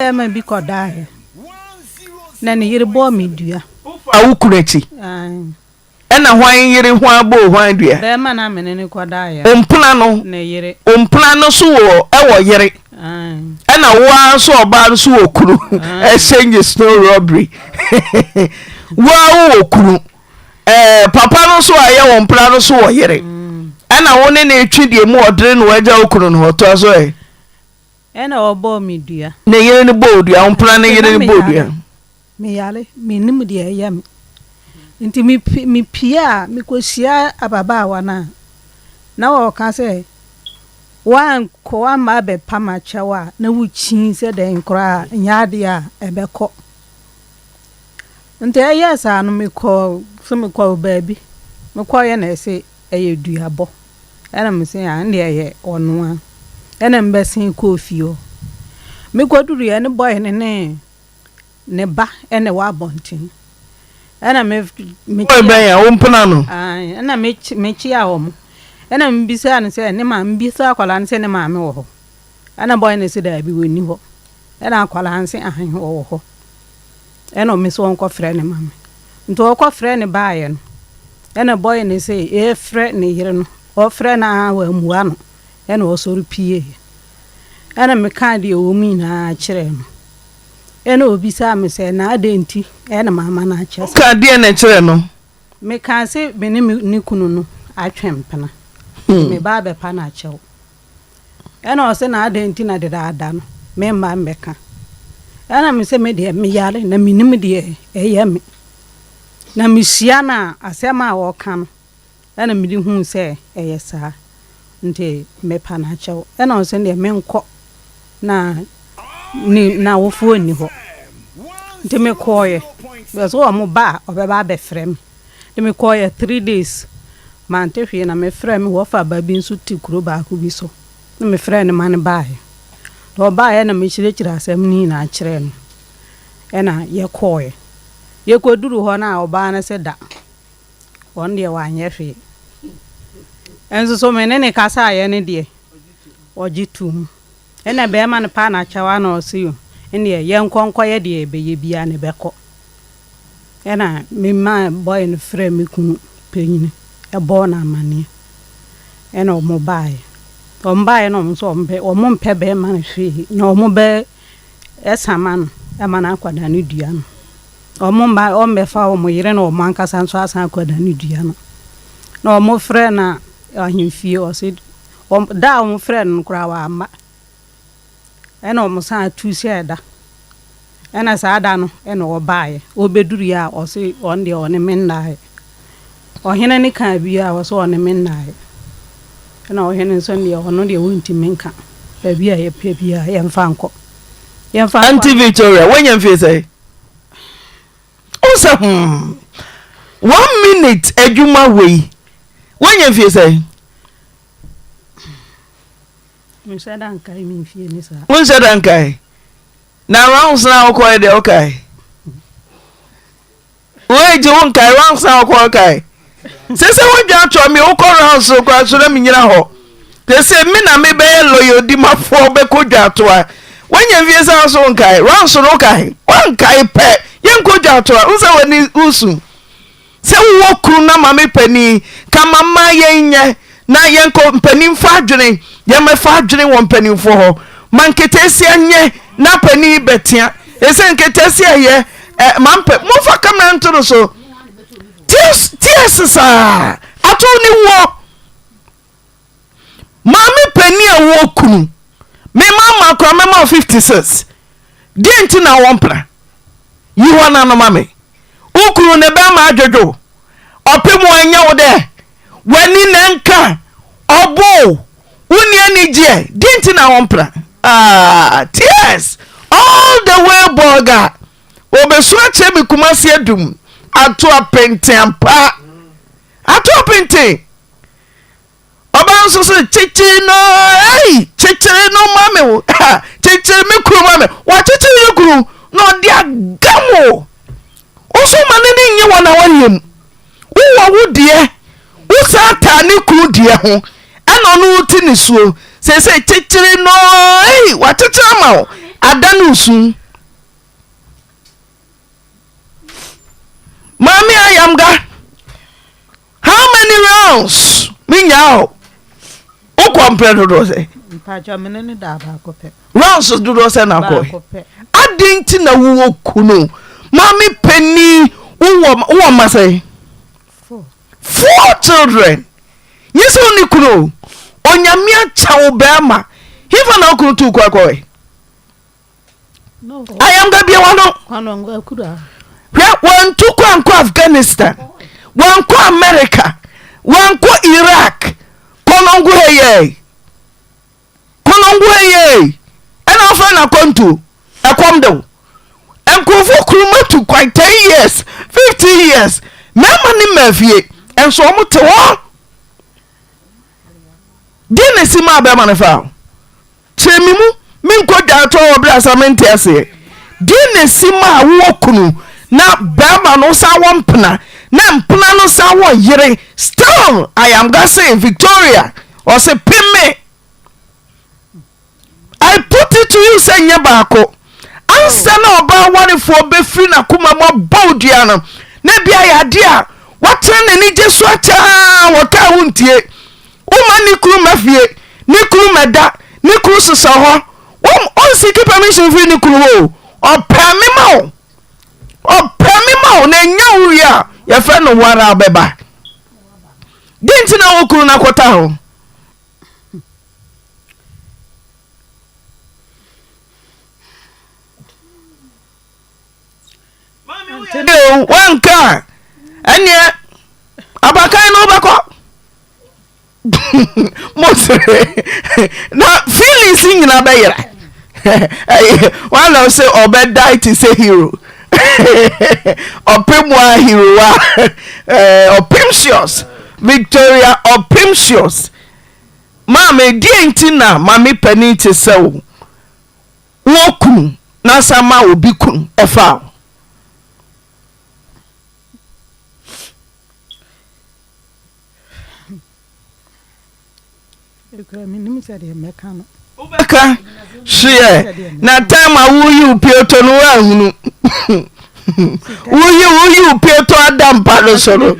Ema bi kodae. Na ne yere bo me dua. Fa wukurachi. Ena hwan yere hwan bo hwan dua. Be ma na me ne kodae. Ompla no. Na yere. Ompla no so wo ewo yere. Ena wo so oba so wo kuru. Exchange snow robbery. Wo kuru. Papa no so aye wo ompla no so wo yere. Ena wo ne na etwidie mu odre no waja okuru no hoto so e. Ena obo me dua. Na yere ne bo dua, ompla ne yere ne bo dua. Me yale, me nim de yam. Nti mi pia, mi kosia ababaawa na wo ka se wan ko ama be pama chawa na wuchin se de nkra nyaade a ebekọ. Nti ayesa no mi ko baabi. Me ko ye na se eye Duabɔ. Era me se ya nde eye ono a. Ena mbesin ko fio. Me ko duru ye ne boy ne ba ene wa bontin. Ena me ben ya wompana no. Ena me chi a wo. Ena mbisa ne se ne ma mbisa akwala ne se ne ma me wo ho. Ena boy ne se da bi woni ho. Ena akwala hanse ahan wo ho. Ena me so onko frɛ ne mama. Nto okɔ frɛ ne baaye no. Ena boy ne se e frɛ ne yire no. O frɛ na wa muwa no. Ena o so rupie. Ena me kan de o mi na kyerɛ no. Ena obisa me se na adenti ena mama na kyerɛ. Ka de na kyerɛ no. Me kan se me ni kunu no atwempena. Me ba be pa na kyerɛ. Ena o se na adenti na de da no. Me mba mbeka. Ena me se me de me yare na me nim de eye me. Na me sia na asema wo kan. Ena me di hu se eye saa. Nti me pa na kyerɛ. Ena o se de me nkɔ na wofuo ni ho. Nti me koye. Beso o mo ba obeba be frem. Nti me koye 3 days. Man te hwe na me frem wo fa ba bi nso ti kuro ba ko bi so. Na me frem ne man baaye. Do baaye na me kyire asem ni na kyerɛ no. Ena ye koye. Ye koduru ho na oba na se da. Won de wa anye hwe. Enso so me ne kasa ye ne de. Ojitum. Ena be ma ne pa na chawa na osiyo. Ene ye nkonko ye de ebeye bia ne beko. Ena me ma boy no frɛ me kunu penyini. E bo na amane. Ena o mo bae. O mbae no so mpe o mo mpe be ma ne hwe. Na o mo be esama no e ma na akwada ne dua no. O mo mba o mbefa o mo yire na o mo ankasa nso asan akwada ne dua no. Na o mo frɛ na ahemfie o se o da o mo frɛ no kura wa ama. Ena o mo san tu se da. Ena sa da no ena o baaye o beduru ya o se on de on mennae o hene ni kan bia o so on mennae ena o hene so ne o no de wonti menka ba bia ye pe bia ye mfa nko ye mfa Auntie Victoria when you feel say o say 1 minute adwuma wei when you feel say mi say dan kai mi fie ni sa won say dan kai na rounds na okoy de okay we je won kai rounds na okoy kai se won ja cho me okọ rounds so kwa so na me nyina ho they say me na me be loyo di mafo be ko ja to a when you vie say so kai rounds no kai wan kai pe yen ko ja to a unse woni usu se wo kru na ma me pani ka mama yen nye na yen ko pani mfa adwene yen me fa adwene won pani fo ho man ketesi anye na pani betia ese nketesi aye mampe mo fa kamera nto so ties sa ato ni wo mami pani a wo kunu me mama kwa mama 56 denti na wompra yi wana no mame ukunu ne ba ma adwojo opemu anya wo de wani na nka obo woni ani je denti na wompra tears all the way boga obesu ache mi kumasi adum ato apentempa ato apente obanso so chichi no chichi no mame chichi mi kuru mame wa chichi mi kuru no dia gamo oso manene nye wana waniem wo de wo sa ta ne kuru de ho ana no ti ne suo say chichiri no hey wachichira ma o adanu sun Mami Ayamga, how many rounds minyao o compare do say rounds do do say na ko adinti na wo kunu mami penny wo ma say 4 children yeso ni kunu onyamia chawo bema hifa na kunu tu kwa no Ayamga bia wano ngwa kuda one to go Afghanistan, one go America, one go Iraq, Konongo ye, and I'll find a conto, a condo, and go for Kruma to quite 10 years, 50 years, Mamma Murphy, and so much to war. Didn't see my Bemanafow. Chemimu, Minko Dato Blasamentiase. Didn't see my walkunu. Na bema no sa wompna na mpna no sa wo yere still I am gonna say Victoria or say pimme I put it to you say nyabako ansa na oba ware fo be free na kuma mo bawdua no na bia ya de a watra na ni jesu acha wota wontie uma ni kru mafie ni kru meda ni kru soso ho on seek permission free ni kru ho o pemi ma Opemima na nyawuri a ye fe no wara beba dinti na wokuru na kwota ho mami wanka anye abakan no bako motre na feelings nyina be yera one of say obedai to say hero Opimwa Hiroa Opimsios Victoria Opimsios Mame dientina mami pani te sew Woku na sama obi kun efa Ubeka shie na time awuyi pioto no ahunu wuyi pioto adam palo soro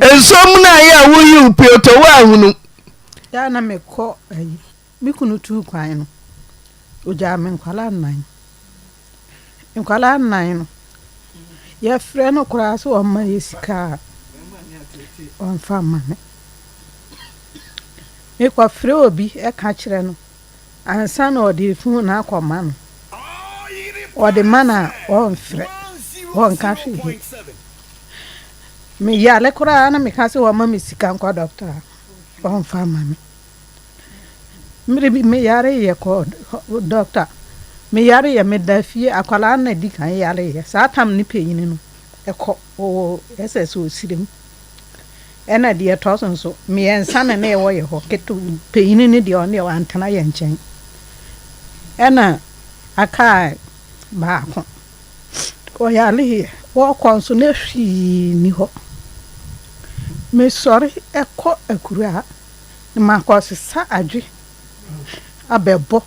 ensom na ya wuyi pioto wa ahunu ya na meko mikunu tu kwan no oja me nkwala nan no ya frɛ no kura so o ma yesika on fama me me kwa frɛ obi e ka kyerɛ no ansa na odi fu na akoma no odi mana on frɛ on ka hwe me ya le kura na me ka se o ma me sika nkwa doctor on fama me me yare ye ko doctor me yare ye me da fie akwala na di kan yare ye sa tam ni peyin no e ko o ss o sirim ena de toson so me ensa na na e wo ye ho keto peyin ni de on ye antana ye nchen ena aka ba ko o yare ye wo kon so na hwi ni ho me sorry e ko akura ni ma ko sa adwe abebo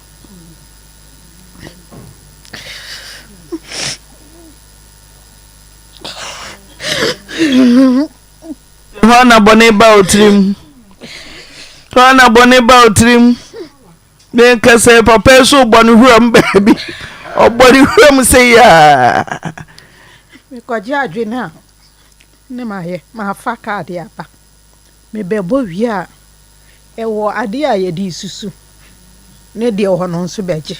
Hana boneba otrim be kase papa so bonu huram baby obori huram say ya me ko ji adwe na ne ma ye ma fa ka de apa me bebo wi a e wo ade a ye di susu ne de ho no nso beje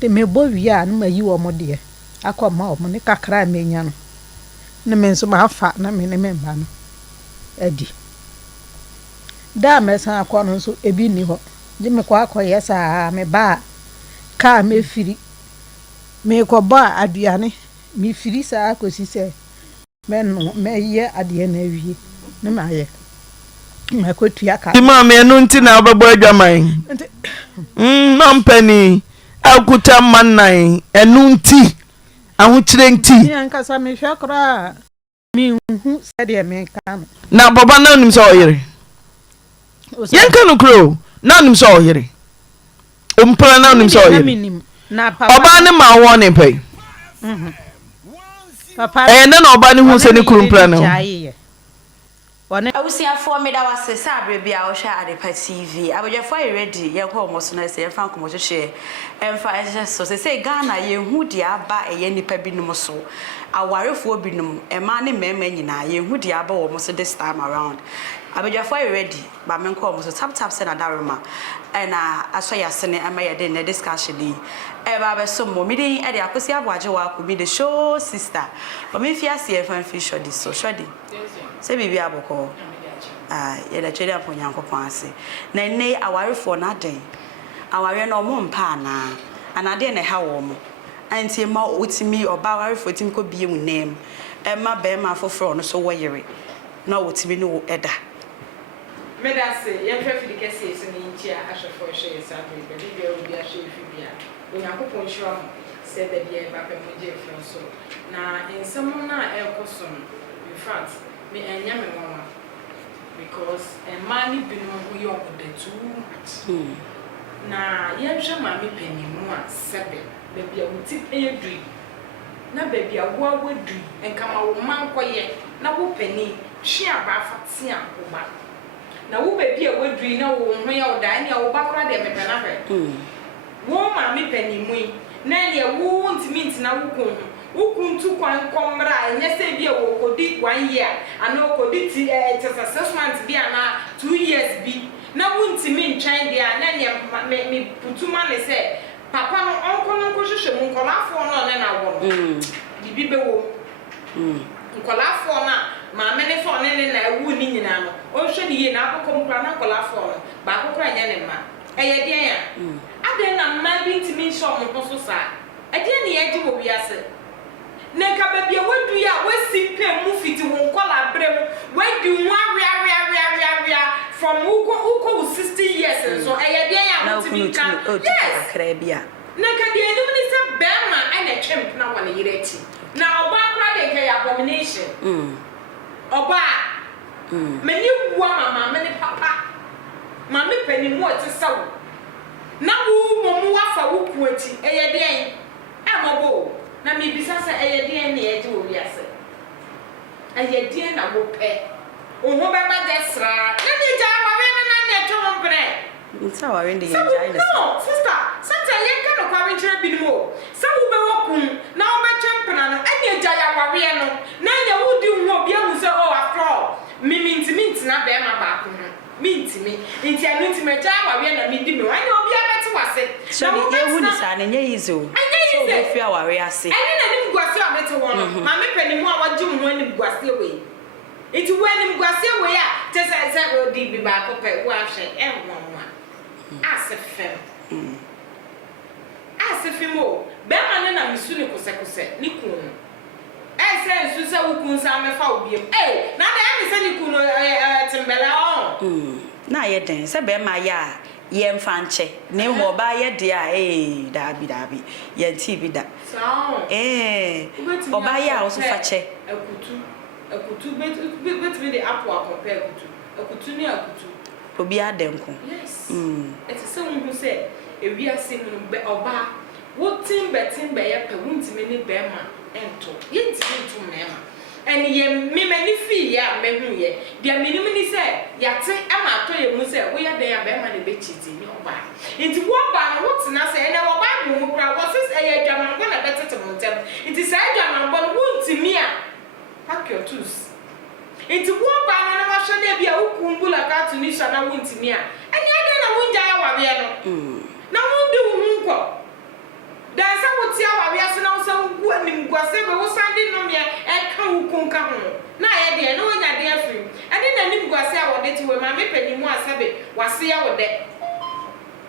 te me bo wi a no mayi wo mo de akoma wo ne kakra menya no ne me nso ma fa na me ne memba no edi da mesa akwa no nso ebi ni ho je me kwa akoye sa me ba ka me firi me ko ba aduane me firi sa akosi se me no me ye ade na wie ne ma ye me ko tua ka ma me no nti na obebo adwaman mampani akuta mannan enu nti ahukire nti yankasa me hwa kra mi hu se de me kan na baba na nim so oyere yanka no kro na nim so oyere Umpra na unim so ye. Na papa. Oba ne ma won ne pay. Papa. Na oba ne hu se ne kurumpra no. Awusiafo me da wase sa abrebe a wo hwe Adepa TV. Abojafo are ready. Ye ko mo so na se emfa nkomo hwehwe. Emfa ehye so se Ghana ye hu di aba eye nipa binom so. Awarefo binom ema ne mema nyina ye hu di aba wo mo so this time around. Abojafo are ready. Ba me nko mo so tap se na daroma. Na aso yasene ema ye de na discussion di. Ba be so mo mi din e de akosi aboaje wa ko bi the show sister. Ba me fi ase emfa fi shodi so shodi. Se bibi aboko ye da twede apon yankopon ase na ne awarefo na den aware na omo mpa na anade na ha wo mo anti ma otimi oba awarefo tim ko bie mu nem e ma be ma foforo no so wo yere na otimi no eda me da se ye hwe fi dikese so ni ntia ahwefo hwe ye sa be bia obi ahwe fi bia onyankopon hwe se da bia ba pe mo je fro so na ensem na ekoso in fact me enya me mama because a man be no who you the too na ye hwe ma me panimu a sebe baby a wuti edri na baby a wo awadri enka ma wo man koye na wo pani hwe aba fati a wo ba na wo baby a wadri na wo ho ya wo da na wo ba kora de me pena hwe wo ma me panimu na ne wo ntimi ntina wo ko ukuntu kwan komra enye se bia wo kodi 1 year ana kodi ti assessment bia na 2 years bi na wuntimi ntwan dia na ne me putuma ne se papa no onko no ko hwehwe mu nkolafo no ne na wo bibi be wo nkolafo na ma me ne fo ne na ewu ni nyina no o hwe ni ye na akoko mkra na nkolafo no ba akoko anya ne ma eye dia ya ade na ma bi ntimi nso mo so sa ade ne ye ji wo biase neka baby wadu ya wasimpe mu fiti won kola brem wadu mu awia from uko 60 years so eyede ya mutimika yes akrabia neka de enum ni se bema ana twemp na wane yireti na oba akra de ke abomination oba meni bua mama meni papa mama pani mu oti sawo na wo momu wafa wo kuati eyede en amabo na mi bisa se eyedien na eje obi ase eyedien na wo pe oho be ba desra na mi ja wa we na na to mbre nta wa we ndi ya ja no sister santa ye ka no kwa we chere binimo sa wo be wokum na wo be chempena no anya ja ya wa we no na nya wo di hu obi ahu se oh after all minti na be ma ba ko minti nti anu nti me ja wa we na mi di me anya obi abeti wase so ye hu ni sa na nya yizo so be fi aware ase eni na nim guase abeti won ma me panimu a waji mu nim guase we iti we nim guase we a te say odi bi ba ko pe wa hwe enwonwa asefem asefem o be ma ne na misu ni kose ni kun say nsu se wo kun sa me fa obi na da mi se ni kun timbela on na ye den se be ma ya ye mfa nche ne ho ba ye de a dabi ye ti bi da so oba ya o so fa che akutu bet me the apple compare akutu ni akutu obi adenko yes it is so who say ewi ase mu be oba wo timbe ye pe wuntime ni be ma ento ye ntime ntu mema and ye me mani fi ya mehu ye dia minim ni say yate ama to ye mu say wo ya den ya be ma ne be chiti ni oba nti wo ba no wo tina say na wo ba mu kra wo sis eye dwaman go na betete mo ntem nti say dwaman bo no wuntimi a pack your tools nti wo ba no na wo hwe na bia wo kumbula ka to ni sha na wuntimi a eni ade na wunja ya wa be no na wundu hu nko dansa wotia wa wiase na wo san gu anim guase be wo san di no me e ka wu kunka ho na ye de no nya de afri ade na nim guase a wo de ti we ma me panimu asabe wase ya wo de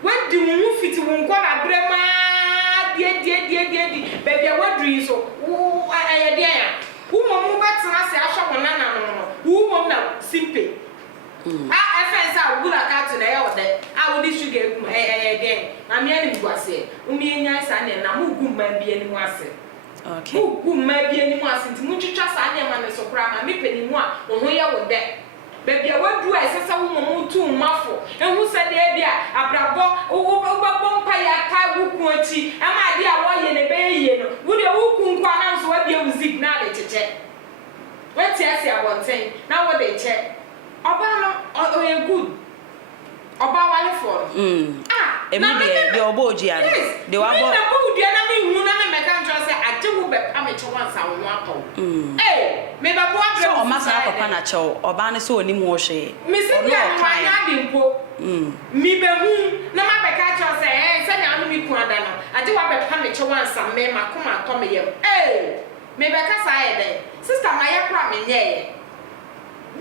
wadi mu fiti wo nko na brema die baby wadri so wo aye de ya wo mo betena se ahwa wo na no wo mo na simple offense a gula ka to na ye wo de a wo di sugar kum de na me ani guase umi enya sa na mu gu ma bi ani mu ase okay mu gu ma bi ani mu ase nti mu twitwa sa na ma ne so kra ma me panimu a wo ho ye wo de baby a wadu a sesa wo momo tu mafo ehu se de bia abrabo wo bompa ya ka wuku achi ama de a wo ye ne be ye no wo de wuku nkwa na so wa bia uzik na le cheche weti asi abonten na wo de che oba no o ye good oba wale for emi de oba ojia de wa bo na bo dia na me hu na me meka ncho se age wo be pa me che wansa wo ato me ba bo abre so o masa papa na che oba ne so oni mu o hwe me se dia ma nya de mpo mi be hu na ma be ka che se se na anu mi ku ada no age wa be pa me che wansa me makoma to me yem me be ka sa ye de sister ma ye kra me nye ye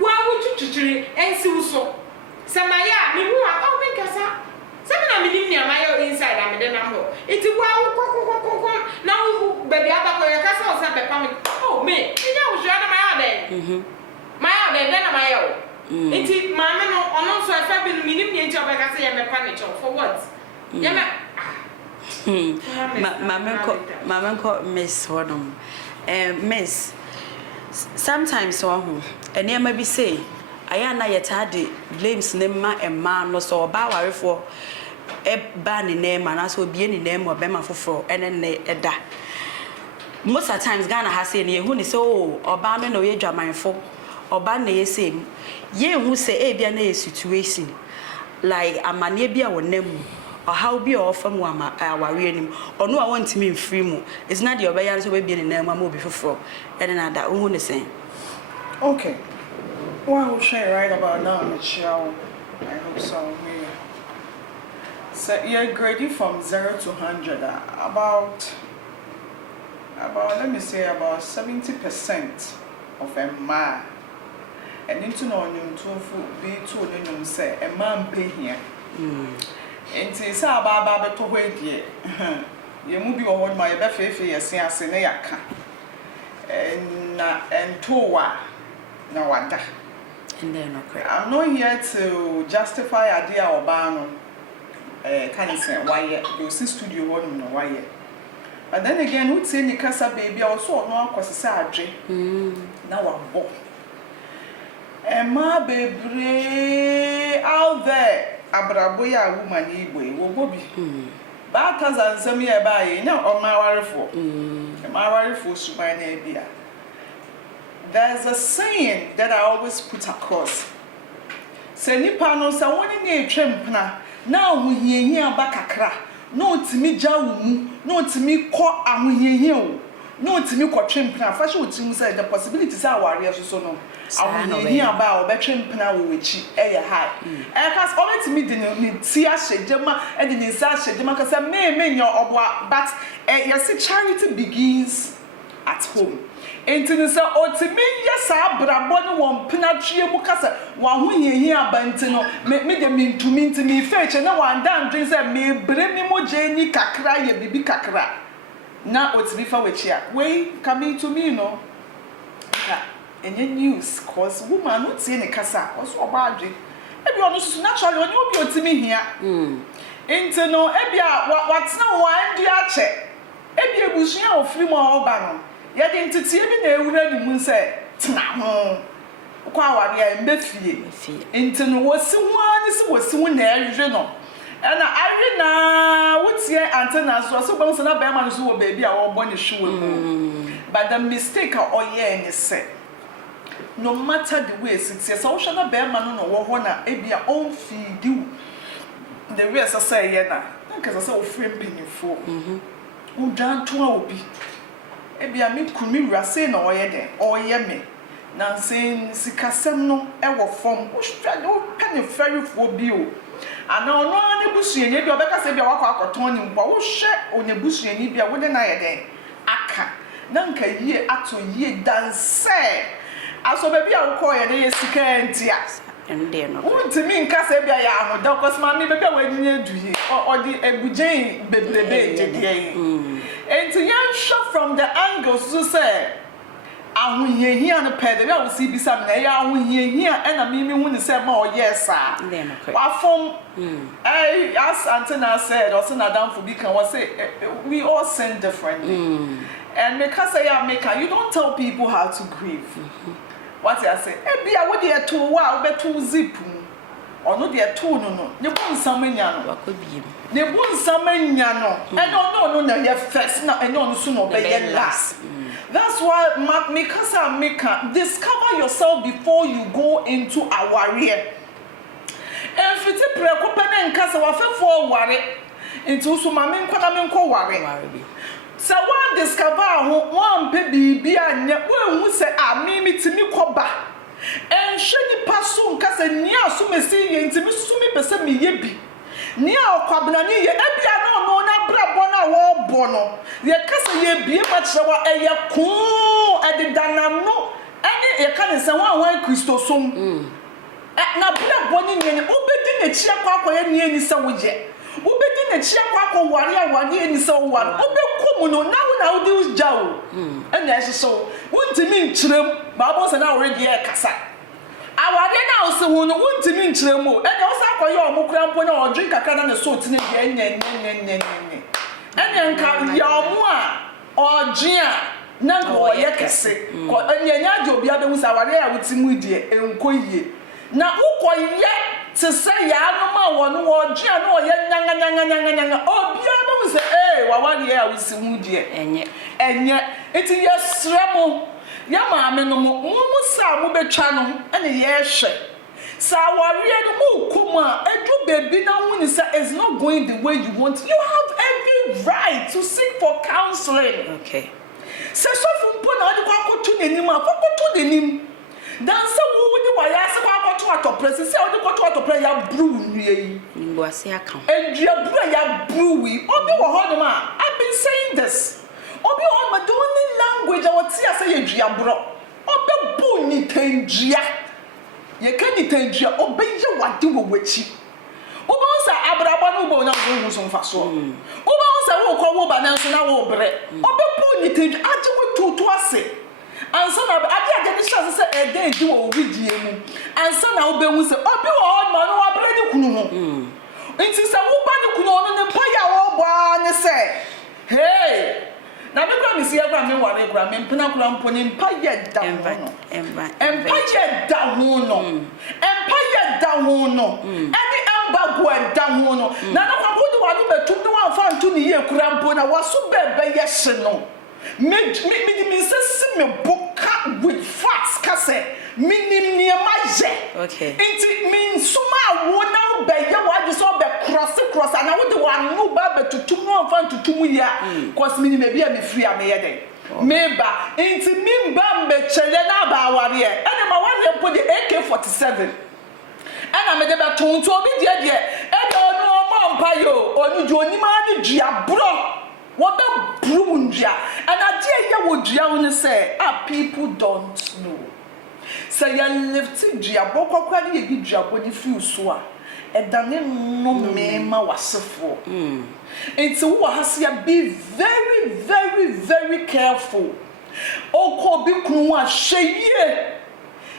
wa wo tutuchiri ensi uso se ma ya me hu aka me kasa se me na me nim ni ama ye inside am de na ho iti wa wo na wo be dia ba ko ye kasa o se be pa me me nya wo jana ma ya de ma ya de na ma ya o iti ma me no ono so e fa bi no me nim ni nti o be kasa ye me pa me cho for what ye me mama ko miss hodom miss sometimes so ho ene ma bi say aya na yetade blames ne ma emma no so ba warefo e ba ne ne ma na so bie ne ne ma be ma foforo ene ne eda most of times Ghana has say ne hu ni so oba no na ye dwamanfo oba na ye say ye hu say e bia na ye situation like amane bia wonam or how be offer mu ama aware anim ono a wontimi mfiri mu it's not the obeya so be bie ne na ma obi foforo ene na da hu ne say okay. Well, I will share right about now, Michelle. I hope so. So you're grading from 0 to 100. About let me say about 70% of a man. And into no new to be told you say a man pay here. And it's about to wait ye. You move your own my befe yes, yes, and towa no wonder. I'm not here to justify idea or ban can you say why you see studio one no why. But then again, who'd say Nikasa baby also no cause surgery. Now I'm born. And my baby out there, Abraboya woman Igwe will be. Batters and some year by now on my worry for. My worry for Subania. There's a saying that I always put across. Say nipa no say woni na etwempna na ahohiehia bakakra no timi jawumu no timi ko ahohiehia o no timi ko twempna fa hye otimi say the possibility say aware so no ahohiehia ba obetwempna wo wechi eye high kas obetimi de ne ti ahyegema e de ne nsa ahyegema ka say me nya obwa but yes charity begins at home. Enti so otimi yesa brabo ne won penatwie mu kasa wa ho hiehie abanti no me de mintumi ntimi feche na wan dan dwen say me bre mi mo jeni kakra ye bibi kakra na otimi fa wechi a we coming to me no enye news cause woman no tie ne kasa cause oba adwe e bi ono susu naturally oni obi otimi hia enti no e bi a watena wan di ache e bi ebusuya ofiri mo oba no ya de ntiti bi na ewura ni mu nse tena ho kwa awade a mbefie enti no wosi wani si wosi wu na ehwe no na awe na wotie Auntie Naa so bon so na be ma no so wo baby a wo bo ne hwe mu but the mistake oye ni say no matter the way sitie so wo na be ma no wo ho na e bia on feed you the way so say ye na nka so wo frame pinifo wo dan to a obi ebia me kumi wrase na oye den oye me na sen sikasem no e wo fom wo hwade wo pane ferifo bi o ana ono ne busuani bia obeka se bia wakọ akoton ni mpo wo hwe one busuani bia wo de na ye den aka na nka yie ato yie danse aso be bia wo ko ye de sika ntia ende no untimi nka se bia ya ahoda cause mami be bia wani eduye odi ebujen bebrebe jedie and to young shot from the angles to say ahohiehia no pede bia wo si bisa me na ya ahohiehia e na mimi hu ni say ma o yes ah wa fom as Auntie Naa said also na down for can we say we all sin differently and because I am maker you don't tell people how to grieve what I say ebi a wo de eto wa wo beto zip ono de eto no ne bu nsam nya no wakobiem ne bu nsam nya no no na ye first na no so no be ye last. That's why Mika discover yourself before you go into a warrior. And if it's a preoccupation in casa, wa for worry into so mamin ko worry. So one discover one baby be and who say me koba. And shady pasun casa near so me see into me sumi pese me yebi. Near kwabna ni ye ebia no na bra bona wo bono. Ye casa ye be much wa e ye ko e de danano. Any ye can say one Christosum. Na bra boni ni obedi na chia kwa ye ni se woje. Obedi na chia kwa wari ni se wo wari. Obekom no na wo de jawo. Na ye so wontimi nkyirem ba bo se na already e kasa. Awade na ose hu no wontimi nkyirem o. E de wo sa koye omukura mpo na odwin kakra na so tine de nya. Enya nka ya omu a odwin a na ko ye kese. Ko enya nya obi abehu sa awade ya wotimu die enkoyie. Na ukoye te say ya no ma wonu odwin na oye nyanga obi abehu se wawade ya wosimu die enye eti yesremo ya maame no mu sa mu betwa no ene ye hwe sa warrior no mu kuma edu baby na hu ni say is not going the way you want. You have every right to seek for counseling. Okay. Se so fu mpo na ade kwa kotu nenim akokotu nenim dan se wo wudi wa ya se kwa kotu atopre se odi kotu atopre ya brew nwie yi nimbo ase aka edua brew ya brew wi obi wo ho dem a I've been saying this obi on my the only language I would see as a edua bro obi bu ni tandua ye kan ni tandua obi ye wade wo wachi obi onsa abraba no bo na wo so mfa so obi onsa wo ko wo ba na so na wo bre obi bu ni tandua age wo tutu ase ansa na ade ni chance say e dey di wo widie mu ansa na wo be hu say obi wo ma no wa bre ni kunu ho nti say wo ba ni kunu no ne pa ya wo bo ne say hey na me gra mi si gra me ware gra me mpena kura mpo ni mpa ye da ho no empa ye da ho no empa ye da ho no any amba go da ho no na no kwa do wa do betum no wa fa ntu ni ye kura mpo na waso bebe ye hye no me say me boka with facts kase minim niema je okay enti min suma wo na be ye wa de so be cross and I would want no ba to tumu amfa tutumu ya cause minim e bia me free am ye den meba enti mimba mbe chele na ba aware e na ma ware po de AK47 ana me de ba tonto obi de e de onu omo mpa yo onu ju onima ni dua bro what the brunja and I tell you what you say people don't know. Say you lifted Duabɔ kwakwa ni ebi Duabɔ di fi so a edane no mema wasefo. It's wo hasia be very very very careful. Oko bi kunu a hweye.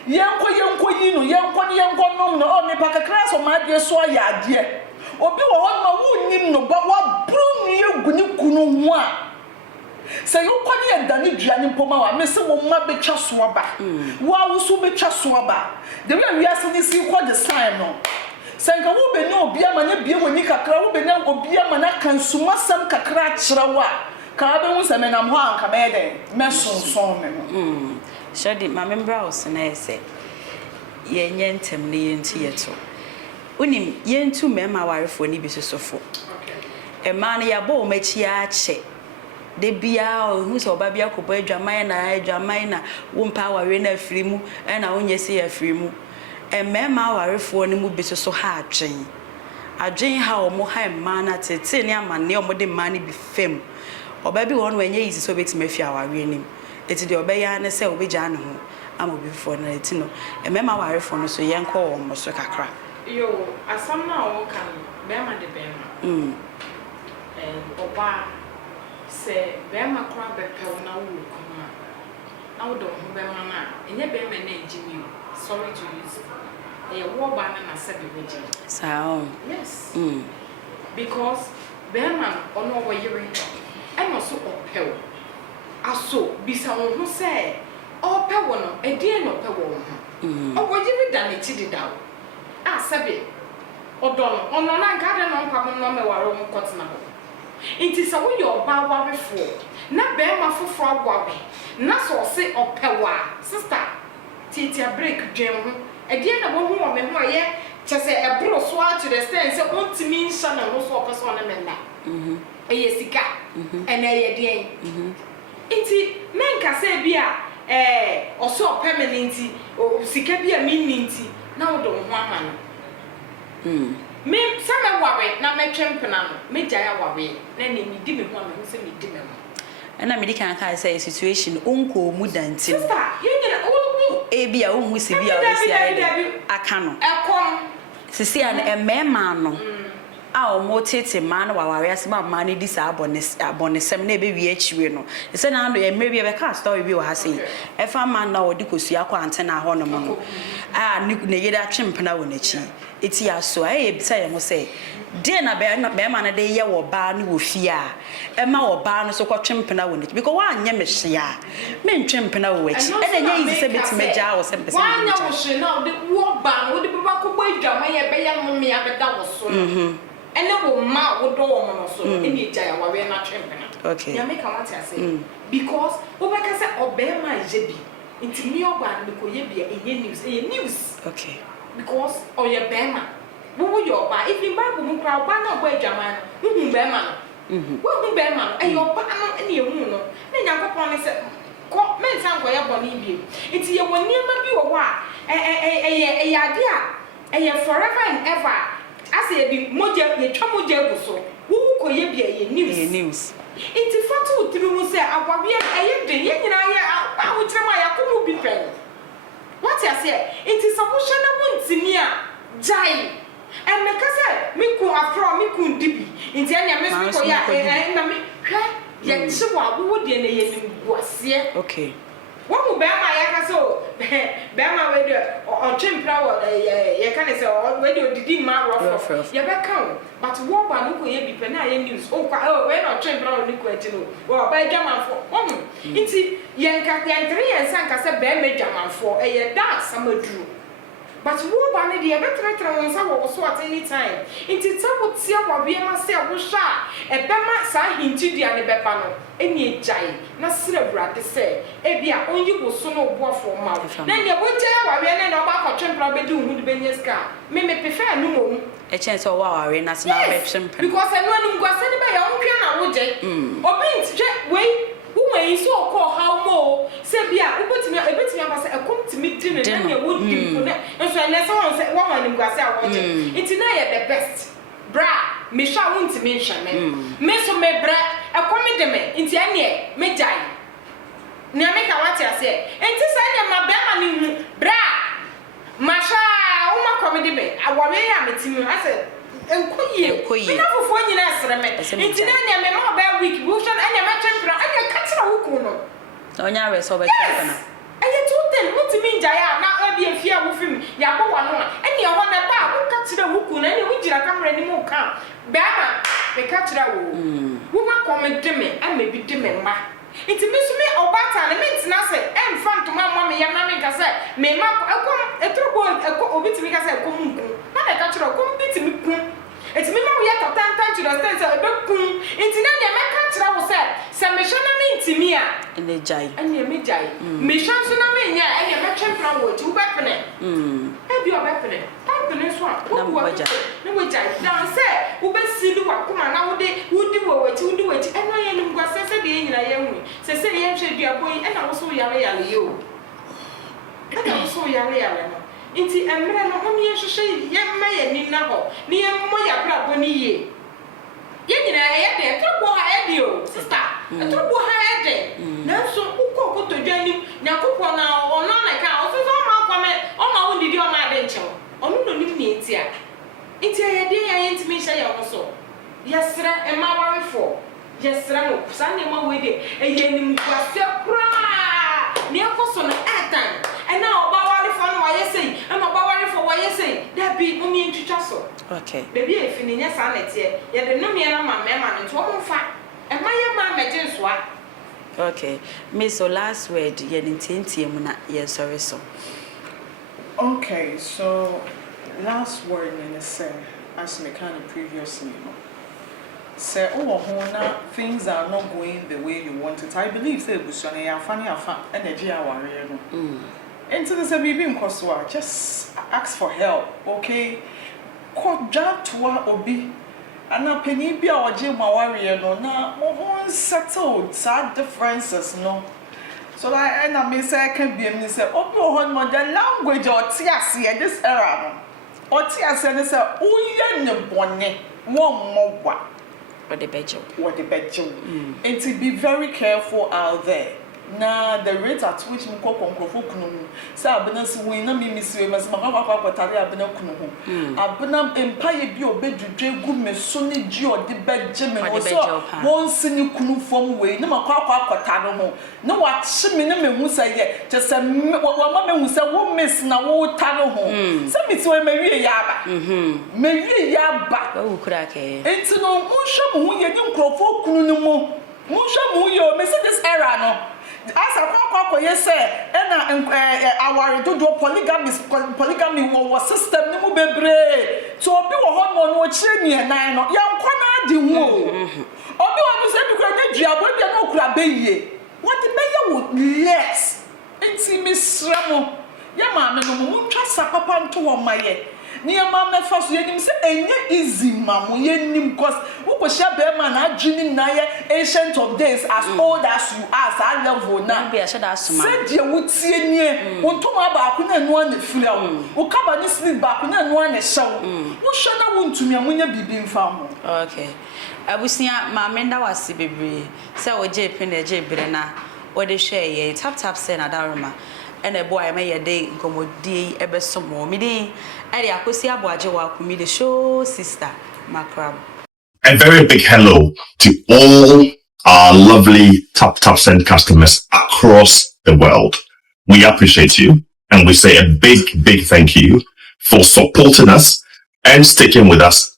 Yenko yi no yenko nom no o me pa kakra so ma de so ya ade. Obi wo hon ma wo nim no ba wa bru ni eguni kunu ho a say you kwani edane duane poma wa me se wo ma betwa so aba wa wo so betwa so aba de we aso ni si ko the sign no say nka wo be ni obi ama na bie woni kakra wo be na obi ama na kan suma sam kakra kira wa ka be hu se me nam ho anka be de me sonson me ho shadi ma membra os na ese ye nyentem ne yentu yeto unim yentu mema warefo ni bisosofo okay ma na yabo o machi a che de bia hu so ba bia kobo adwaman na wo mpa ware na afirimu e na wonye se afirimu mema warefo ni mu bisoso ha adwen ha o mo ha ma na tete ne amane o mo de ma ni bi fem oba bi won wenye yisi so beti mafi aware nim eti de obeya ne se obegya ne ho ama obi fo na eti no mema warefo no so yenko o mo so kakra yo asam na o kan bema de bema oba se bema kra bepew na wo kuma na wo do ho bema na enye bema na ejimi sorry to use wo ba na se be weje sao yes because bema ono wo yire I must so opew aso bisa wo ho se all pewono, a dear no pewono. Oh, what you done it did out? Ah, Sabi. Or Don, on no garden on Papa no me waro mo kotna ho. Inti sa wo your bawa before. Na be ma foforo agwabe. Na so se opewa. Sister, titia break dwen ho. E die na wo hu o me ho aye chese e bro so to the stand say ontimi nsa na no so opeso na me na. Eye sika. Ena ye den. Inti menka se bia oso permanenti o sika bia minti na wo do ho ama no. Me some worry na me twempena no me jaya worry na ni di me ho me se me di me ho and I medical can say situation unko mu danti sister you know e bia unhu se bia obesi aka no ekon sisi an emema no a o motete ma na waware asema ma na di sa abonesem na ebe wi achiwe no se na ando emre bia be ka story bi wa ha sei e fa ma na odi kosua kwa antena ho no mo a ne yeda twempena wo nachi eti aso e bisa ye mo say de na be ma na de ye wo ba ni wo fie a e ma wo ba no so kwatwempena wo nachi because wa anye me hia me ntwempena wo achi e na nya yi se betimeja wo se pese wa nya wo hye na de wo ba no de ba ko bo adwama ye be ya no me abeda wo so ene wo ma wo do wo no so ene eja ya wawe na twempena okay ya make what I say because wo be ka say obema je bi intimi ogba no ko ye bi enye news okay because or your bema wo your ba if in bible mu kra ba na bo adwama no hu bema no wo hu bema no e your ba no ene ehu no na nyankopon ne se ko men san ko ye boni bi enti ye woni ma bi wo a ade a ye forever and ever as ye bi moja ye twa moja gu so wo ko ye bi ye news enti fatu tiri mu se agwabe ye de ye nyina ye a wo kire ma yakomu bi pen what you say it is supposed na wontimi a jai and me kase me ku afro me ku dibi nti anya me so ya na me hwe ye chiwa wo de na ye nimguase okay wo mu be ma ya kase o be ma we de o twempra wo ye kan say o we de odidi ma rough ye be kan but wo ba no ko ye bi pe na ye news o kwa we na twempra wo ni ko ati no wo ba dwamanfo nti ye nka ye ntre ye san kase be me dwamanfo ye da samaduru but wo ba ne de ye betre won sa wo so at any time nti tabo tia wo be ma se wo hwa e be ma sa hinti dia ne be pa no eni ejai na sira brade se e bia onyi wo so no boafo ma na ne wo tia wa we ne na ba ko twempra be di hu de benyeska me prefer no mo a chance of wow na se na be twempra because eno anu ngwase ne be ya onhwe na wo je obi ntje we woman so call how mo say bia ubetimi abasa ekomtimi di ne na wo di ko ne enso na se won se woman ngwase a wo je it na ye the best bra me sha wontimi nhame me so me bra ekomi de me nti ane me jai ne ameka wati ase enti sa ne ma be ma ni hu bra ma sha wo ma komi de me awore ya metimi ase enkoye na fofo nyina asreme nti na nya me ma ba week wo sha anya ma twempra anya katira wo ku no onya we so be twempra anya tuten mutimi njaya na abi afia wo fim ya bo wano anya ho na ba wo katira wo ku na anya wo gira camera ni mu ka ba ma me katira wo wo ma comment me ama bi de me ma nti me so me obata na me ntina se em fa ntoma ma me ya na me ka se me ma ekom etrobo obitimi ka se ekom nku na na katira kom bitimi ku eti me ma wo ya tatan to the stand se ebekun nti na ne me katira wo se me hwe na me ntimi a ene jai ene me jai me hwe so na me nya ene me twempra wo ti wo bepene e bi obepene tampene so a wo wo ne wo jai dan se wo besi du wa kuma na wo de wudi wo wati eno ye nim gwa se de nyina ye hu se ye hwe duabɔ yi ena wo so yare yo ena wo so yare no nti emre no ho ye hwehwe ye ma ye ni na ho ni ye mo ya bra bo ni ye nyina ye de trobo ha ye de o sister trobo ha ye de na so ukọ to dwani nyakopo na ono na ka o so ma kwa me o ma wo ndidi o ma de nche ono no nim ni enti a enti ye de ye ntimi hye ye ho so yesra e ma ware fo yesra no sa ne ma we de e ye nim kwase kra ne akoso na atan e na oba ware fo no wa yesei e na oba ware fo wa yesei da bi mo mi ntwitwa so okay baby e fini nya sa na tie ye de no me na ma me ma nto mo fa e ma ye ma meje so a Okay. Me so last word yen intenti mu na yen sorry so. Okay, so last word in the say as me kind of previously, say things are not going the way you want it. I believe say busone ya fani afa energy aware no. Into the baby nkoswa just ask for help, okay? Ko job to obi ana penny bi a oje maware no na mo settle sad differences no. So like and I may say I can be me say obi on the language or tiase in this era no. Or tiase ne say uye ne bone won mowa What the bejo. And to be very careful out there. Now the rate at which we call Concrofokunu, say Abenas winner Miss Remus Mamma Tari Abena Kunu. Abenam Empire be obeyed to J. Goodman, Sonny Gio, the bed Jim, and also one senior Kunu from way, no Macquaco, no what Shimin who say yet, just a woman who said, won't miss now, won't tunnel home. Some it's where Maria Yaba. Maria Yaba. Oh, could I care? And to know Musha Mu, you Crofokunu. Musha Mu, you miss this era no. As a quack, yes, sir, and our polygamy was system, no bebre. So be a hormone or chinny and nine, young Quana de Woo. Obi want to say because you are going to no crabby. What the mayor would less. Ain't Miss Ramo. Yama, no moon trust a papa to on my head. Near mamma first, you say, and easy, mamma, yen because who was your bearman, Jimmy Naya, ancient of days, as old as you are, I love now. Be a should ask Said you would see near, won't to my back and one the flow, who come and sleep back and one a show. Who shall I want to me when you be being found? Okay. I was near my menda was baby. So J. Penny J. Brena, or the share ye tap send a darma. And a boy may a day go day ever some more. Midi, Eddie, I could see a boy to me the show, sister, my crab. A very big hello to all our lovely Tap Send customers across the world. We appreciate you and we say a big thank you for supporting us and sticking with us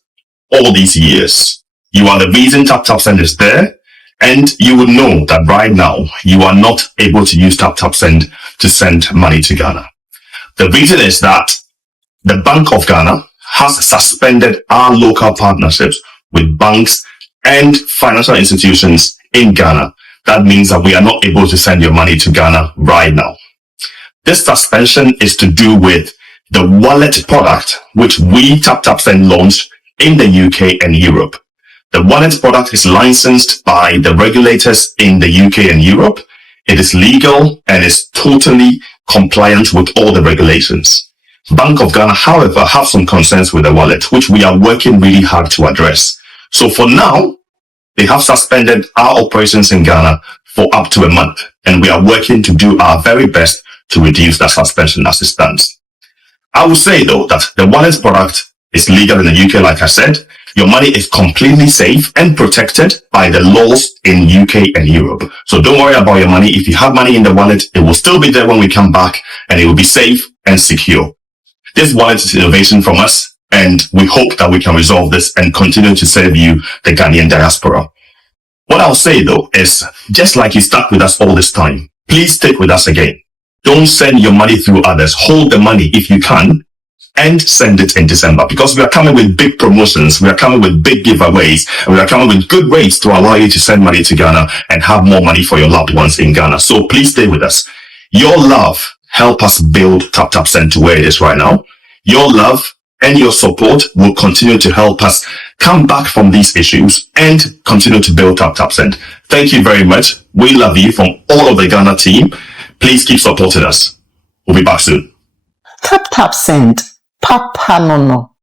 all these years. You are the reason Tap Send is there. And you will know that right now, you are not able to use Tap Send to send money to Ghana. The reason is that the Bank of Ghana has suspended our local partnerships with banks and financial institutions in Ghana. That means that we are not able to send your money to Ghana right now. This suspension is to do with the wallet product, which we Tap Send launched in the UK and Europe. The wallet product is licensed by the regulators in the UK and Europe. It is legal and is totally compliant with all the regulations. Bank of Ghana, however, have some concerns with the wallet, which we are working really hard to address. So for now, they have suspended our operations in Ghana for up to a month, and we are working to do our very best to reduce that suspension as it stands. I will say though that the wallet product is legal in the UK, like I said. Your money is completely safe and protected by the laws in UK and Europe. So don't worry about your money. If you have money in the wallet, it will still be there when we come back and it will be safe and secure. This wallet is innovation from us and we hope that we can resolve this and continue to serve you, the Ghanaian diaspora. What I'll say though is just like you stuck with us all this time, please stick with us again. Don't send your money through others. Hold the money if you can. And send it in December because we are coming with big promotions, we are coming with big giveaways, and we are coming with good rates to allow you to send money to Ghana and have more money for your loved ones in Ghana. So please stay with us. Your love help us build Tap Send to where it is right now. Your love and your support will continue to help us come back from these issues and continue to build Tap Send. Thank you very much. We love you from all of the Ghana team. Please keep supporting us. We'll be back soon. Tap Send. Papa no no.